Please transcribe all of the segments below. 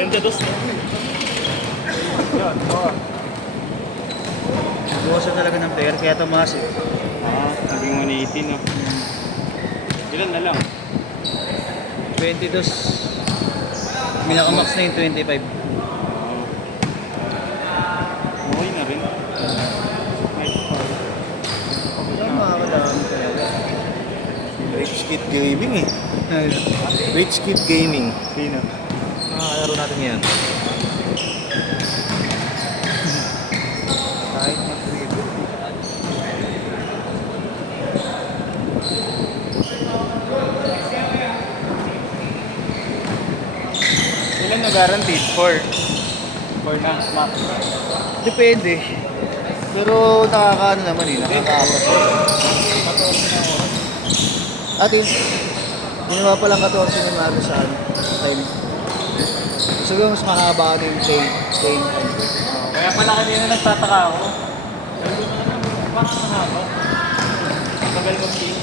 22 na. Yun, oo. Bukas na talaga ng player, kaya tumaas eh. Naging 180 no. Ilan na lang? 22. Minakamax na yung 25. Okay na rin. Tama ako lang talaga. Rich Kid Gaming eh. Rich Kid Gaming. Sino? Laro natin yan. Kahit mag-trigger. Ilan na guaranteed? 4 na, max. Depende. Pero nakakaano naman eh, nakakaapas. 14 na oras. At yun, ginawa pa lang 14 na maalo sa ano, time. Gusto ko mas mahaba na yung chain. Kaya pala kanina nagtataka ako. Sabi ko na lang, bakit mahaba? Tagal mag-team.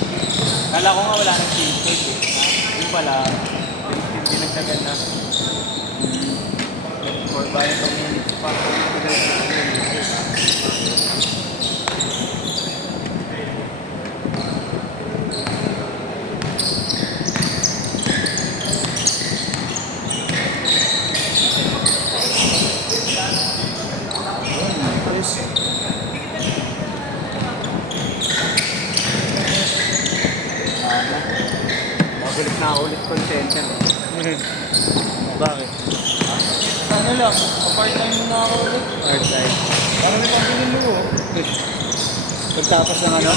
Kala ko nga wala nang team search eh. Yung pala, dinagdagan na. For bayan community pa. Magulit na ulit call center. Bakit? Ano lang, part-time muna ako ulit. Hard time. Parang may pambili mo. Pagtapos ng ano?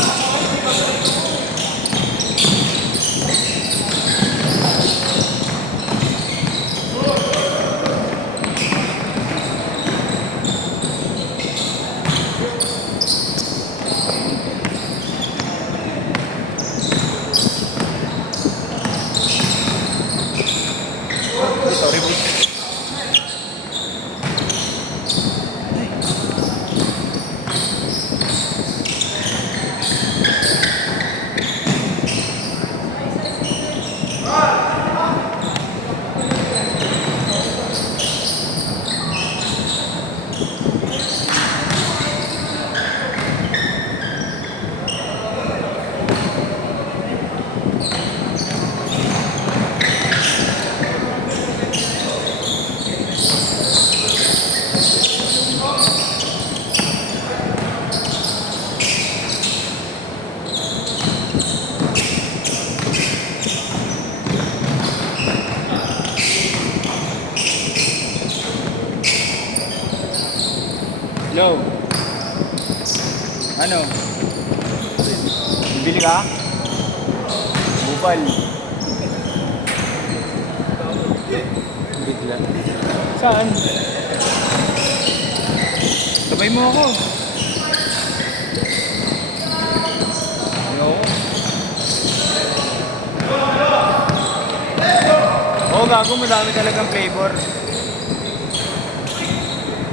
Sorry, boss. Yo. Ano? Bibili ka? Bupal. Bigla. Saan? Sabay mo ako. Ayoko. Oo, gago, madami talagang flavor.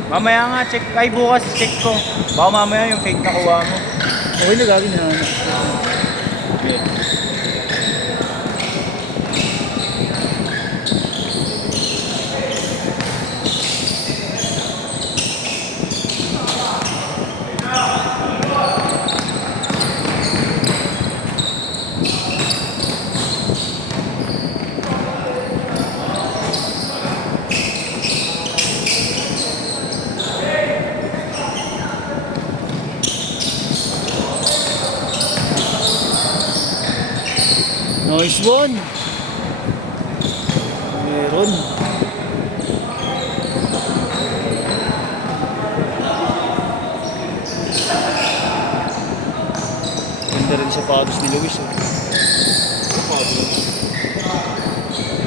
Mamaya nga, check. Ay, bukas check ko. Baka mamaya yung fake nakuha mo. Okay na gagawin na ano. Okay. Nice one! Meron. Ganda rin sapatos ni Luis eh.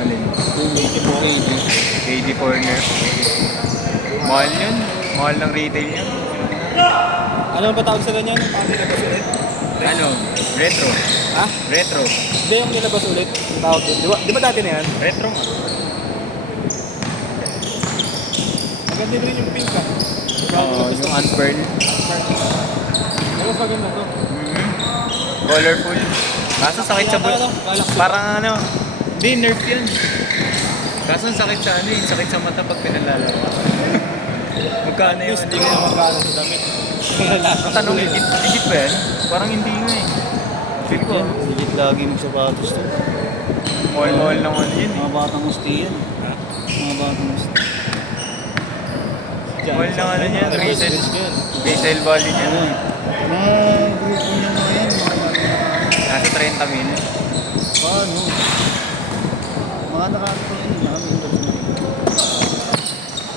Alin? 280 po KD Foreigner. Mahal yun. Mahal ng retail yun. Ano ba tawag sa ganyan? Paano nilabas ulit? Ano? Retro. Ha? Retro. Hindi yung nilabas ulit. Ang tawag doon. Di ba dati na yan? Retro nga. Maganda rin yung pink ah. Oo, yung unpearl. Mas maganda to. Colorful. Kaso sakit sa buto. Parang ano, hindi, nerf yun. Kaso ang sakit sa ano eh, sakit sa mata pag pinalalaro. Magkano yun? Hindi kaya magkano sa damit. Ang tanong, legit ba yan? Parang hindi nga eh. Feel ko. Legit lagi yung sapatos to. Mall lang ano yun eh. Mga batang gusti yan. Mga batang gusti. Mall lang ano yan, resale value niya. Ano? Mga grupo niya na yan. Nasa 30 mil. Paano? Mga nakakita yun. Naka-members na.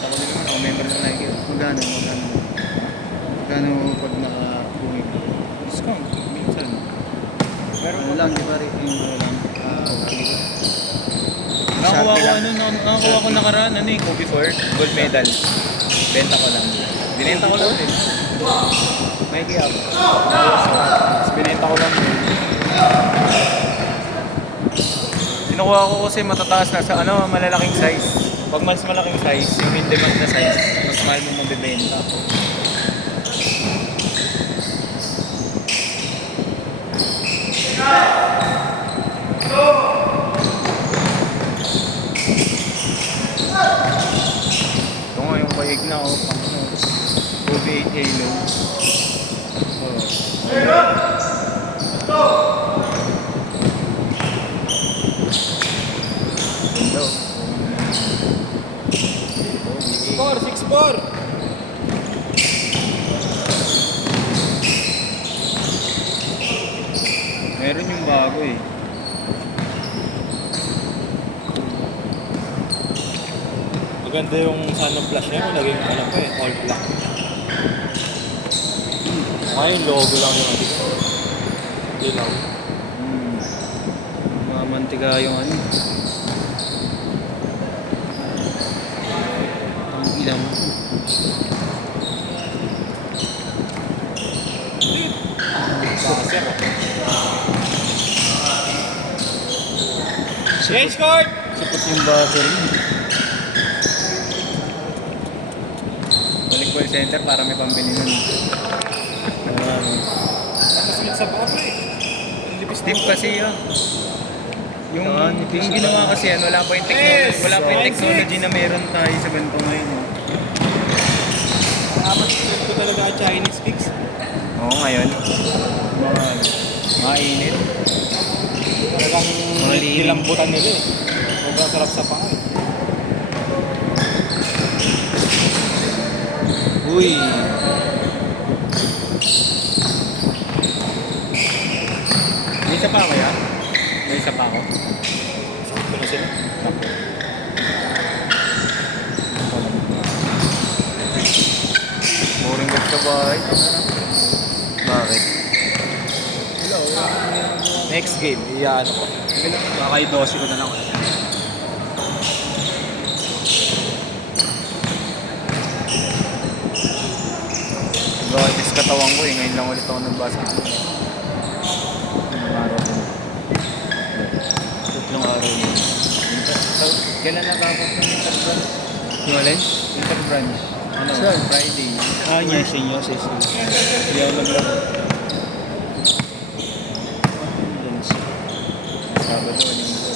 Ako din naman, ako member sa Nike. Magkano? Magkano pag naka-bumig? Discount, minsan. Pero Ano lang, di ba rin yung ano lang? nakakuha ko nakaraan, ano eh, Kobe Ford, gold medal. Benta ko lang. Binenta ko lang din. Nike ako. Tapos binenta ko lang din. Kinukuha ko kasi matataas na sa ano, malalaking size. Pag mas malaking size, yung in demand na size, mas mahal mo mabibenta. Ito nga yung paig na ako, pang Kobe 8 Halo. Ganda oh. Score, 6-4. Meron yung bago eh. Maganda yung sana flash niya kung naging ano pa eh, all black. Okay, yung logo lang yung ano. Ilaw. Mga mantika yung ano. Ang ilang. Sasir. Yes, score! Sipot yung buzzer yun. Balik call center para may pambili nun. Nakasunod sa baka pre. Steve kasi yun. Yung, Ah, yung ginawa kasi yan, wala pa yung technology, wala pa yung technology na meron tayo sa ganito ngayon. Eh. Dapat ko talaga ang Chinese fix. Oo, ngayon. Mainit. Talagang Malinis. nilambutan nila eh. Sobrang sarap sa paa eh. Uy! May isa pa ako yan? May isa pa ako? Sakto na sila. Boring ka sa bahay. Bakit? Next game, iyan ko. Kakaidosi ko na lang. Gagis katawan ko eh. Ngayon lang ulit ako ng basketball. Araw ko. Tatlong araw yun. Kailan natapos ng interbranch? Yung alin? Interbranch. Ano? Saan? Friday. Ah, yes, inyo, sis. Hindi ako naglaro. Sabado, linggo.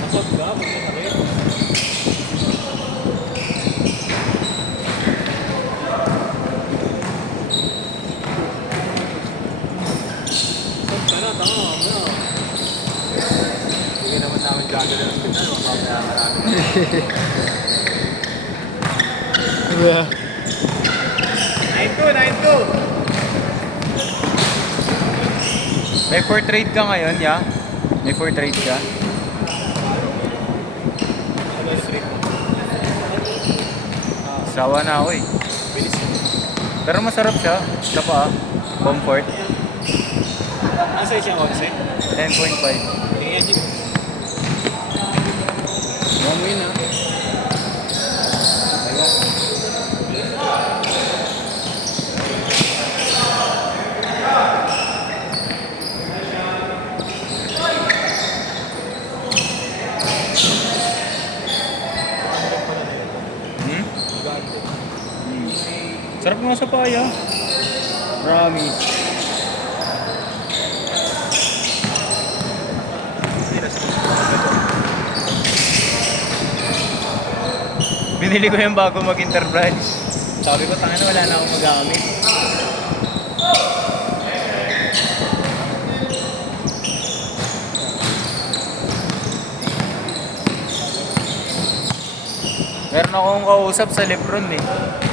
Masot ba? Pag may sakit. Masot ka na, tama mo. Hindi naman namin gagawin ng hospital. Makakaya marami. Yeah. 9-2, 9-2. May 4 trade ka ngayon, ya? May 4 trade ka? Ano street? Sawa na ako eh. Bilis. Pero masarap siya. Siya pa ah. Comfort. Ang size siya, 11? 10.5. Tingnan niyo. One win ah. Hmm? Sarap nga sa paya. Promise. Binili ko yung bago mag-interbranch. Sabi ko, tangina wala na akong magamit. Meron akong kausap sa Lebron eh.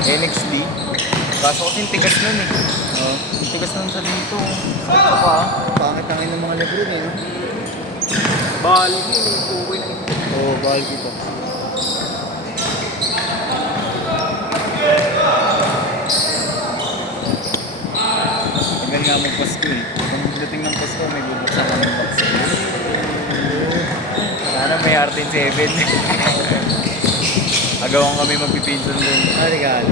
NXT. Kaso kasi tigas nun eh. Oh. Tigas nun sa dito. Sakit sa pa. Pangit ang ng mga Lebron eh. Bali yun. Uwi na ito. Oo, bahal dito. Tagal nga magpasko eh. Kung dating ng Pasko, may bubuksan kami ng box. Sana may R10-7. Agawan kami magpipinsan doon. Ah, regalo.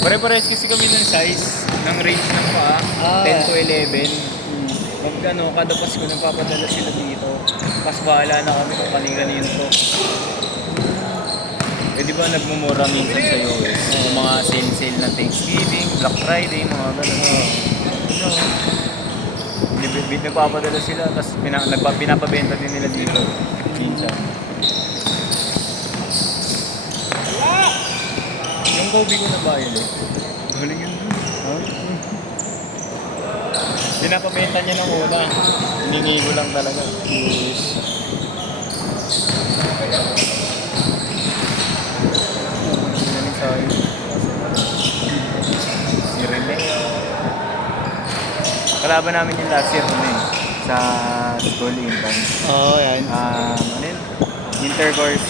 Pare-pares kasi kami ng size, ng range ng paa, Ah. 10 to 11. Pag kada Pasko nagpapadala sila dito. Mas bahala na kami kung kanina na yun to. Eh di ba nagmumura minsan sa US? Yung mga sale-sale na Thanksgiving, Black Friday, mga ganun. Nagpapadala sila, tapos pinapabenta din nila dito. Minsan. Yung Kobe ko na bayad eh. Galing yun dun. Huh? Pinapabenta niya ng una. Hiningi ko lang talaga. Yes. Galing sa akin. Si Rene. Kalaban namin yung last year ano eh. Sa school intern. Oo, yan. Ano yun? Intercourse.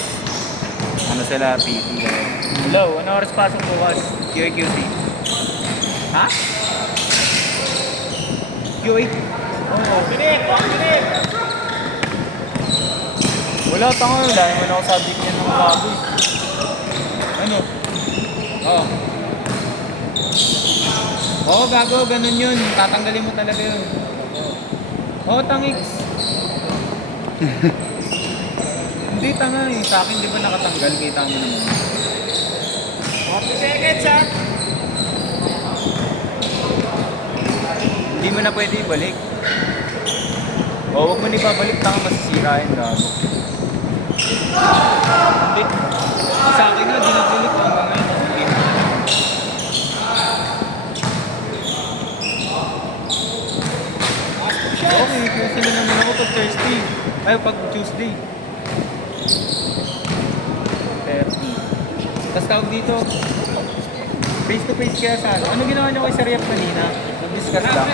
Ano sila, PT. Hello, ano oras pasok bukas? QAQC. Ha? QA? Oo. Wala, tanga. Wala naman ako subject yan ng labo eh. Ano? Oo. Oo, gago. Ganun yun. Tatanggalin mo talaga yun. Oo, tangiks. Hindi, tanga eh. Sa akin, di ba nakatanggal? Kita mo naman. 40 seconds, ha? Hindi mo na pwede ibalik. O, huwag mo na ibabalik. Tanga, masisira yun, gago. Hindi. Sa akin na, di nag-delete ko hanggang ngayon. Hindi na. Okay, kaya sila naman ako pag Thursday. Ay, pag Tuesday. 30. Tapos tawag dito, face to face kaya sa ano ginawa niyo kay Sir Yap kanina? Nag-discuss lang.